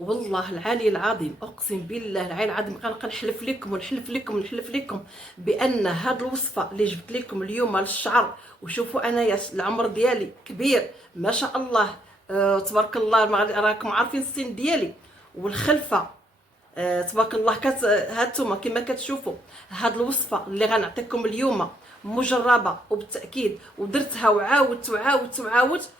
والله العلي العظيم، اقسم بالله العلي العظيم، غنبقى نحلف لكم ونحلف لكم ونحلف لكم بان هاد الوصفه اللي جبت لكم اليوم للشعر. وشوفوا انايا العمر ديالي كبير ما شاء الله، تبارك الله، راكم عارفين السن ديالي والخلفه. تبارك الله. هانتوما كما كتشوفوا هاد الوصفه اللي غنعطيكم اليوم مجربه وبالتاكيد، ودرتها وعاودت وعاودت وعاودت،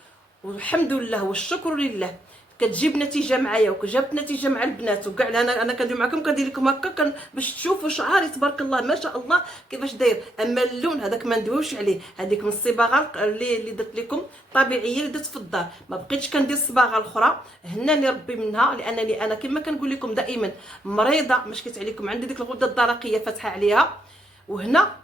والحمد لله والشكر لله كتجيب نتيجه معايا وكجابت نتيجه مع البنات وكاع. انا كندير معكم، كندير لكم هكا باش تشوفوا شعري تبارك الله ما شاء الله كيفاش داير. اما اللون هذاك ما ندويوش عليه، هذيك من الصباغه اللي درت لكم طبيعيه اللي درت في الدار، ما بقيتش كندير الصباغه الاخرى. هناني ربي منها، لانني انا كما كنقول لكم دائما مريضه، ما شكيت عليكم، عندي ديك الغده الدرقيه فاتحه عليها. وهنا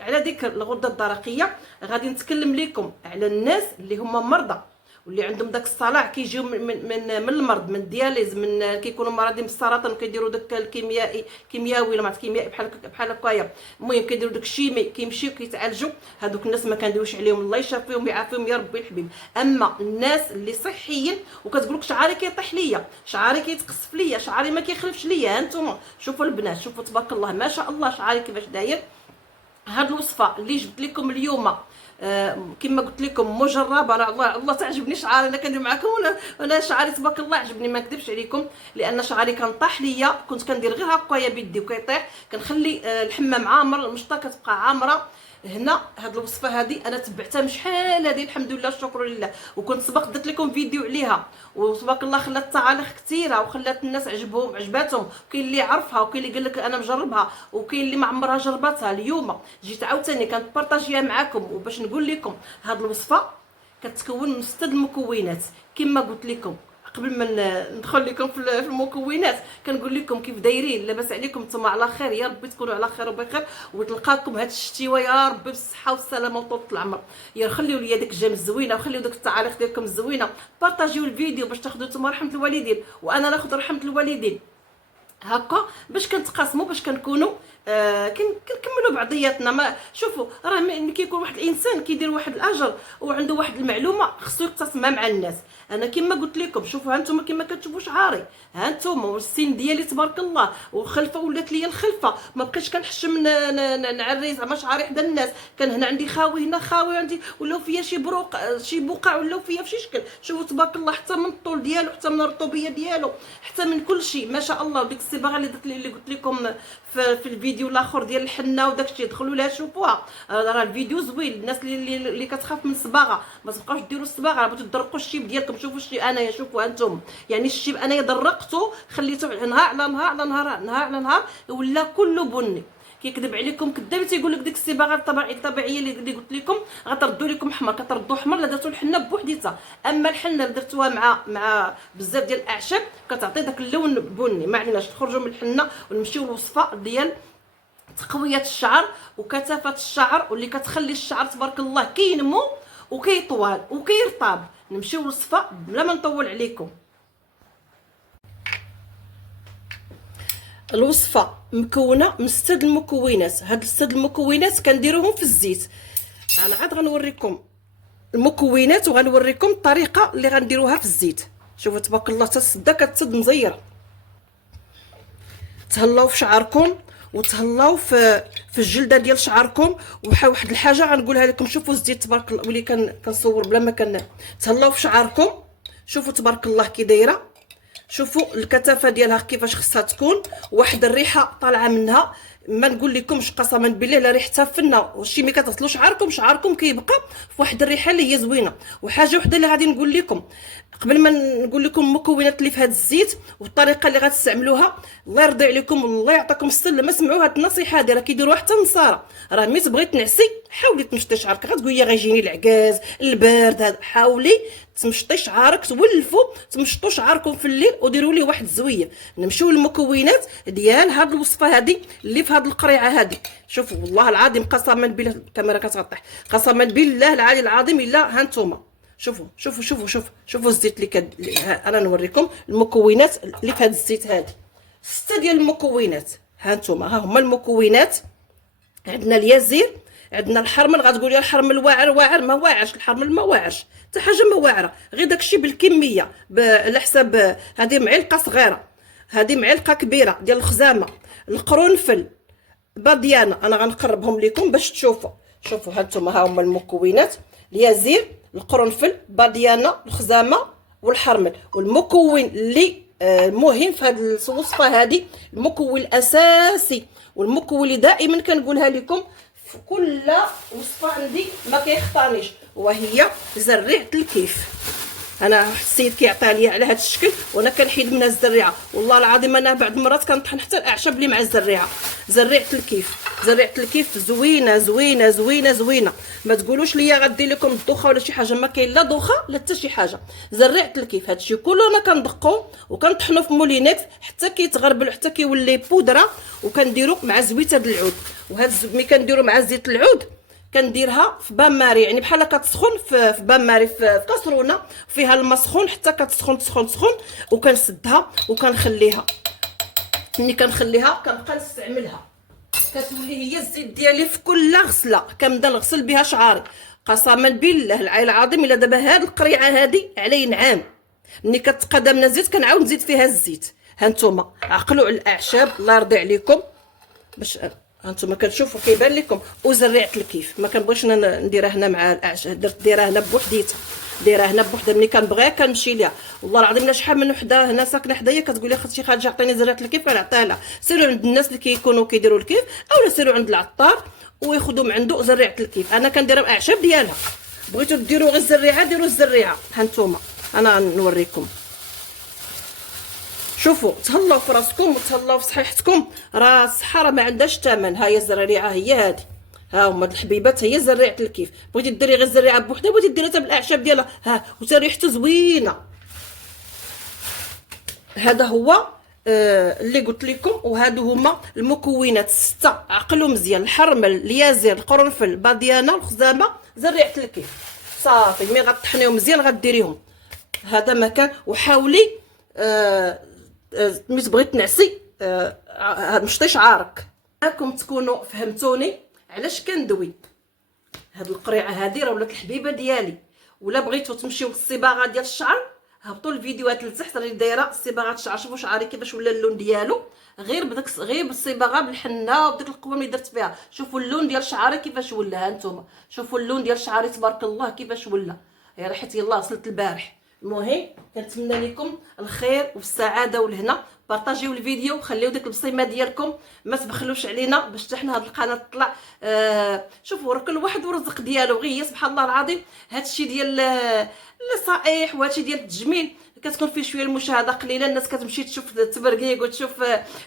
على ديك الغده الدرقيه غادي نتكلم لكم على الناس اللي هما مرضى واللي عندهم داك الصلع، كيجيو من المرض، من الدياليز، من كيكونوا مرضين بالسرطان وكيديروا داك الكيمياوي ولا ما عرفت كيميائي بحال هكايا. المهم كيديروا داك الشيمي، كيمشيو كيتعالجوا. هذوك الناس ما كنديروش عليهم، الله يشافيهم ويعافيهم يا ربي الحبيب. اما الناس اللي صحيين وكتقول لك شعري كيطيح ليا، شعري كيتقصف ليا، شعري ما كيخلفش ليا، هانتوما شوفوا البنات، شوفوا تبارك الله ما شاء الله شعري كيفاش داير. هاد الوصفه اللي جبت لكم اليوم كما قلت لكم مجربه. انا الله تعجبني شعري، انا كندير معكم وانا شعري تبارك الله عجبني، ما نكذبش عليكم، لان شعري كان طاح ليا، كنت كندير غير هكايا بيدي وكيطيح، كنخلي الحمام عامر، المشطه كتبقى عامره. هنا هاد الوصفه هذه انا تبعتها من شحال هذه، الحمد لله الشكر لله، وكنت سبق درت لكم فيديو عليها، وتبارك الله خلات تعاليق كثيره وخلات الناس عجباتهم. كاين اللي عرفها وكاين اللي قال لك انا مجربها، وكاين اللي ما عمرها جربتها. اليوم جيت عاوتاني كنبارطاجيها معكم وباش نقول لكم هاد الوصفه كتكون من 6 المكونات كما قلت لكم. قبل ما ندخل لكم في المكونات كنقول لكم كيف دايرين. لاباس عليكم نتوما على خير، يا ربي تكونوا على خير وبخير، وتلقاكم هاد الشتيوه يا ربي بالصحه والسلامه وطول العمر. يا خليوا لي ديك الجيم الزوينه، وخليوا ديك التعاليق ديالكم الزوينه، بارطاجيو الفيديو باش تاخذوا نتوما رحمه الوالدين وانا ناخذ رحمه الوالدين، هكا باش كنتقاسموا، باش كنكونوا كنكملوا بعضياتنا. ما شوفوا راه ملي كيكون واحد الانسان كيدير واحد الاجر وعنده واحد المعلومه خصو يقتسمها مع الناس. انا كما قلت لكم شوفوا هانتوما كما كتشوفوا شعاري، هانتوما والسن ديالي تبارك الله، وخلفه ولات ليا الخلفه، ما بقيتش كنحشم نعري زعما شعاري حدا الناس. كان هنا عندي خاوي، هنا خاوي، عندي ولاو فيا شي بروق، شي بقع ولاو فيا في شي شكل. شوفوا تبارك الله حتى من الطول ديالو، حتى من الرطوبيه ديالو، حتى من كل شيء ما شاء الله. وديك الصباغه اللي درت اللي قلت لكم في الفيديو الاخر ديال الحنه وداك الشيء، دخلوا لها شوفوها، راه الفيديو زوين. الناس اللي كتخاف من الصباغه ما تبقاوش ديروا الصباغه، راه بغيتو تدرقوا الشيب ديالكم. شوفوا الشيب انايا، شوفوا انتم، يعني الشيب انايا درقته، خليته نهار على نهار على نهار، نهار على نهار، ولا كله بني. كيكذب عليكم كذاب تيقول لك ديك الصباغه الطبيعيه اللي قلت لكم غتردوا لكم حمر، كتردوا حمر لا درتوا الحنه بوحديتها. اما الحنه اللي درتوها مع بزاف ديال الاعشاب كتعطي داك اللون بني. ما عليناش نخرجوا من الحنه ونمشيو للوصفه ديال تقويه الشعر وكثافه الشعر، واللي كتخلي الشعر تبارك الله كينمو وكيطوال وكيرطاب. نمشيو للوصفه بلا ما نطول عليكم. الوصفه مكونه من 6 المكونات. هاد 6 المكونات كنديروهم في الزيت. انا عاد غنوريكم المكونات وغنوريكم الطريقه اللي غنديروها في الزيت. شوفوا تبارك الله تسدا كتسد مزيره. تهلاو في شعركم وتهلاو في الجلده ديال شعركم. واحد الحاجه غنقولها لكم، شوفوا الزيت تبارك الله، ولي كنصور بلا ما تهلاو في شعركم. شوفوا تبارك الله كي دايره، شوفوا الكثافه ديالها كيفاش خصها تكون، واحد الريحه طالعه منها ما نقول لكمش قسما بالله، لا ريحتها فنه. وشي ملي كتغسلوا شعركم كيبقى في واحد الريحه اللي هي زوينه. وحاجه وحده اللي غادي نقول لكم قبل ما نقول لكم المكونات اللي في هذا الزيت والطريقه اللي غتستعملوها، الله يرضي عليكم والله يعطيكم السلامه، سمعوا هذه النصيحه هذه راه كيديروها حتى النصارى. راه ملي تبغي تنعسي حاولي تمشطي شعرك، غتقولي غيجيني العكاز البرد هذا، حاولي تمشطي شعرك، تولفوا تمشطوا شعركم في الليل وديروا ليه واحد الزويه. نمشيو للمكونات ديال هذه الوصفه هذه اللي في هذه القريعه هذه. شوفوا والله العظيم قسما بالله الكاميرا كتغطح، قسما بالله العلي العظيم الا هانتوما شوفوا شوفوا شوفوا شوفوا شوفوا الزيت اللي انا نوريكم المكونات اللي في هذا الزيت هذه. 6 ديال المكونات هانتوما، ها هما المكونات. عندنا اليازير، عندنا الحرمل، غتقولي الحرمل واعر، واعر ما واعرش، الحرمل ما واعرش حتى حاجه، ما واعره، غير داكشي بالكميه، على حساب هذه معلقه صغيره، هذه معلقه كبيره ديال الخزامه، القرنفل، باديانه. انا غنقربهم لكم باش تشوفوا. شوفوا ها انتم، ها هما المكونات: اليازير، القرنفل، باديانه، الخزامه والحرمل. والمكون اللي مهم في هذه الوصفه هذه، المكون الاساسي والمكون اللي دائما كنقولها لكم في كل وصفه عندي ما كيخطانيش، وهي زريعه الكيف. انا السيد كيعطيها لي على هذا الشكل وانا كنحيد منها الزريعه، والله العظيم انا بعض المرات كنطحن حتى الاعشاب اللي مع الزريعه. زريعه الكيف، زريعه الكيف زوينه زوينه زوينه زوينه، ما تقولوش لي غدير لكم الدوخه ولا شي حاجه، ما كاين لا دوخه لا حتى شي حاجه. زريعه الكيف هادشي كله انا كندقو وكنطحنو في مولينكس حتى كيتغربل، حتى كيولي بودره، وكنديرو مع زويته د العود. وهاد ملي كنديرو مع زيت العود كنديرها في بان ماري، يعني بحال كتسخن في بان ماري في كاسرونه فيها الماء سخون حتى كتسخن تسخن تسخن، وكنسدها وكنخليها. ملي كنخليها كنبقى نستعملها، كتولي هي الزيت ديالي في كل غسله كنبدا نغسل بها شعري. قسما بالله العلي العظيم الا دابا هاد القريعه هادي علي نعام، ملي كتقادى من الزيت كنعاود نزيد فيها الزيت. ها نتوما عقلوا على الاعشاب الله يرضي عليكم. باش هانتوما كتشوفوا كيبان لكم. وزريعه الكيف ما كنبغيش نديرها هنا مع الاعشاب، درت ديرها هنا بوحديتها، دايرها هنا بوحدها. ملي كنبغيها كنمشي ليها، والله العظيم لا شحال من وحده هنا ساكنه حدايا كتقول لي اختي خارجه عطيني زريعه الكيف، كنعطيها لها. سيروا عند الناس اللي كيكونوا كيديروا الكيف، اولا سيروا عند العطار وياخذوا من عنده زريعه الكيف. انا كنديرها باعشاب ديالها. بغيتوا ديروا غير الزريعه ديروا الزريعه. هانتوما انا نوريكم. شوفوا تهلاو في راسكم وتهلاو في صحيحتكم، راه الصحه راه ما عندهاش ثمن. ها هي الزريعه هي هذه، ها هما الحبيبات، هي زريعه الكيف. بغيتي ديري غير الزريعه بوحدها، بغيتي ديريها حتى بالاعشاب ديالها، ها وتا ريحته زوينه. هذا هو اللي قلت لكم، وهادو هما المكونات السته. عقلوا مزيان: الحرمل، اليازير، القرنفل، باديانه، الخزامه، زريعه الكيف. صافي ملي غطحنيهم مزيان غديريهم. هذا مكان. وحاولي ملي تبغي تنعسي مشطي شعارك. راكم تكونوا فهمتوني علاش كندوي هاد القريعه هادي، راه ولات الحبيبه ديالي. ولا بغيتو تمشيو للصباغه ديال الشعر، هبطوا الفيديوهات لتحت راني دايره صباغه الشعر. شوفوا شعري كيفاش ولا اللون ديالو، غير بالصباغه بالحنه وبديك القوه اللي درت فيها. شوفوا اللون ديال شعري كيفاش ولا. ها نتوما شوفوا اللون ديال شعري تبارك الله كيفاش ولا. يا ريحه يلاه غسلت البارح. المهم كنتمنى لكم الخير والسعاده والهنا. بارطاجيو الفيديو، خليو ديك البصيمه ديالكم، ما تبخلوش علينا باش حتى حنا هاد القناه تطلع. شوفوا راه كل واحد ورزق ديالو. غير سبحان الله العظيم هادشي ديال النصائح وهادشي ديال التجميل كتكون فيه شويه المشاهده قليله، الناس كتمشي تشوف التبرقيق وتشوف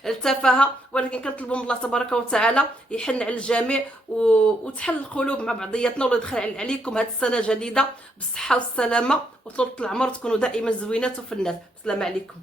التفاهه، ولكن كنطلبوا من الله تبارك وتعالى يحن على الجميع وتحل القلوب مع بعضياتنا، والله يدخل عليكم هذه السنه جديده بالصحه والسلامه وطول العمر، تكونوا دائما زوينات وفي الناس. السلام عليكم.